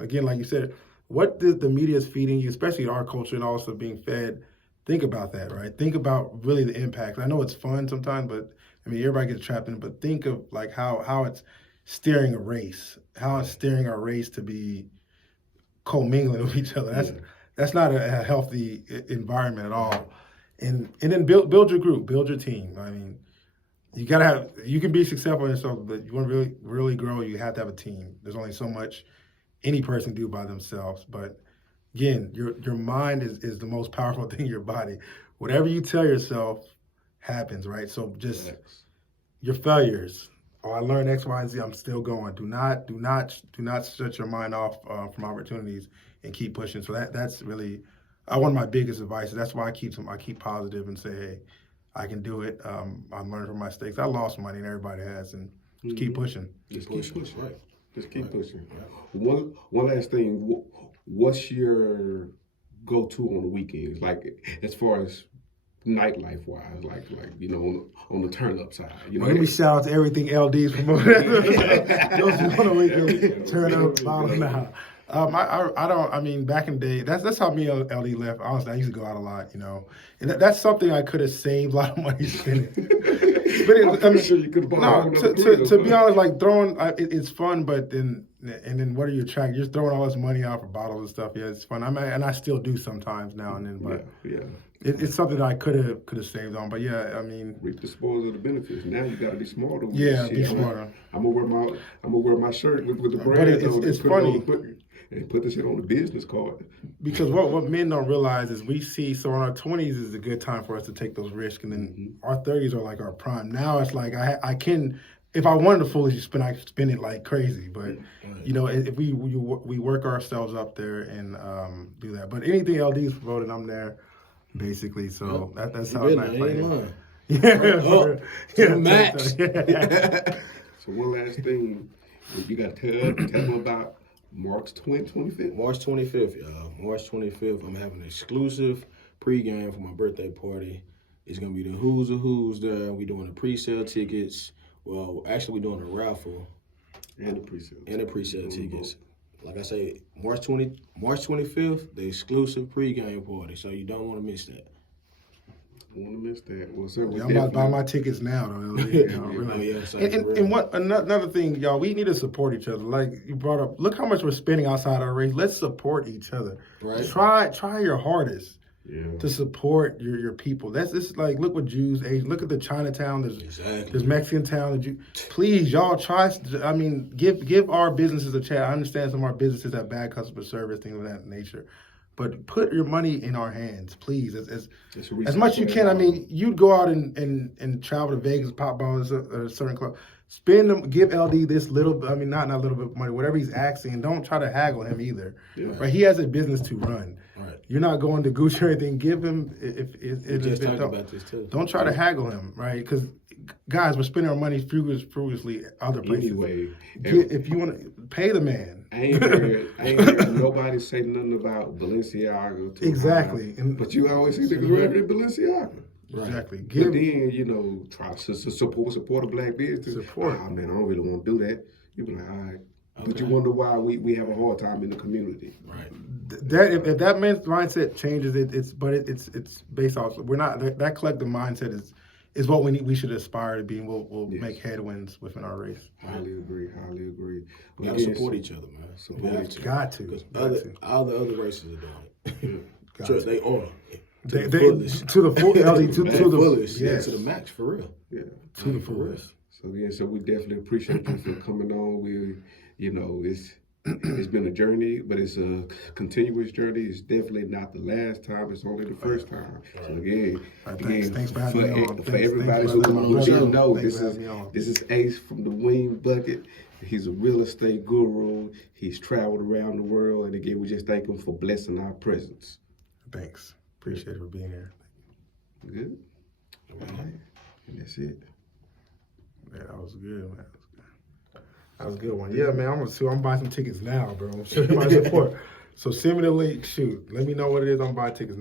Again, like you said, what the media is feeding you, especially our culture, and also being fed. Think about that, right? Think about really the impact. I know it's fun sometimes, but I mean everybody gets trapped in it. But think of like how it's steering a race, how it's steering our race to be commingling with each other. That's not a healthy environment at all. And then build your group, build your team. I mean, you can be successful in yourself, but you want to really grow, you have to have a team. There's only so much any person can do by themselves. But again, your mind is the most powerful thing in your body. Whatever you tell yourself happens, right? So just your failures. Oh, I learned X, Y, and Z. I'm still going. Do not shut your mind off from opportunities and keep pushing. So that's really one of my biggest advice. That's why I keep positive and say, hey, I can do it. I'm learning from my mistakes. I lost money, and everybody has, and just keep pushing. Just keep pushing. Right. Just keep pushing. One last thing. What's your go-to on the weekends? Like as far as nightlife wise, like on the turn up side. Let me shout out to everything LD's promoting. Those who want to weekend turn up, bottle now. I mean, back in the day, that's how me and LD left. Honestly, I used to go out a lot, and that's something I could have saved a lot of money spending. But I'm sure you could have bought. No, to be honest, like throwing, it's fun, but then what are you attracting? You're throwing all this money out for bottles and stuff. Yeah, it's fun. And I still do sometimes now and then, but yeah. It's something that I could have saved on. But yeah, I mean, reap the spoils of the benefits. Now you got to be smarter. With yeah, this shit. be smarter. I'm gonna wear my shirt with the brand. But it's funny. And put this shit on the business card. Because what men don't realize is we see, so in our 20s is a good time for us to take those risks, and then our 30s are like our prime. Now it's like I can, if I wanted to foolishly spend, I could spend it like crazy. But if we work ourselves up there and do that. But anything LD's promoting, I'm there basically. So that's how I play. Yeah, max. So one last thing, you got to tell them about March 25th. March 25th, y'all. March 25th, I'm having an exclusive pregame for my birthday party. It's going to be the Who's of Who's there. We're doing the pre-sale tickets. Well, actually, we're doing a raffle. And the pre-sale. Tickets. Like I say, March 25th, the exclusive pregame party. So you don't want to miss that. Want to miss that? Well, sir, I'm about to buy my tickets now, though. Really. And what another thing, y'all, we need to support each other. Like you brought up, look how much we're spending outside our race. Let's support each other. Right. Try your hardest to support your people. This like look what Jews age. Look at the Chinatown. There's Mexican town. Please, y'all try. I mean, give our businesses a chance. I understand some of our businesses have bad customer service, things of that nature. But put your money in our hands, please, as much as you can. I mean, you'd go out and travel to Vegas, pop bottles at a certain club. Spend them, give LD this little, I mean, not a little bit of money, whatever he's asking, and don't try to haggle him either. Yeah. Right? He has a business to run. Right. You're not going to Gucci or anything. Give him, we just talked about this too. Don't try to haggle him, right? Because, guys, we're spending our money frugally other places. Anyway. If you want to, pay the man. I ain't heard nobody say nothing about Balenciaga. Exactly. But you always see niggas wearing Balenciaga. Exactly. But Give then, you know, try to support a black business. Support. Ah, man, I don't really want to do that. You be like, all right. But you Okay. wonder why we have a hard time in the community. Right. that if that mindset changes, it's based off. We're not that collective mindset is what we should aspire to be, and we'll Yes. make headwinds within our race. Highly agree. Highly agree. We gotta support each other, man. Support We have each to. Got to. Because Got to. all the other races are doing it. Got Sure, to. they are. They, the they, fullest. to the full, LD, to To the the fullest. yes, Yeah, to the max, for real. Yeah. to the fullest. So yeah, so we definitely appreciate you for coming on. We, you know, it's been a journey, but it's a continuous journey. It's definitely not the last time. It's only the first time. So again, Thanks for having me on. for everybody Thanks who for letting my didn't brother- know, thanks this for is having me on. this is Ace from the Wing Bucket. He's a real estate guru. He's traveled around the world, and again, we just thank him for blessing our presence. Thanks. Appreciate it for being here. Good. All right, and that's it. Man, that was good, man. That was a good one. Yeah, man. I'm buying some tickets now, bro. Show my support. So send me the link. Shoot. Let me know what it is. I'm buying tickets.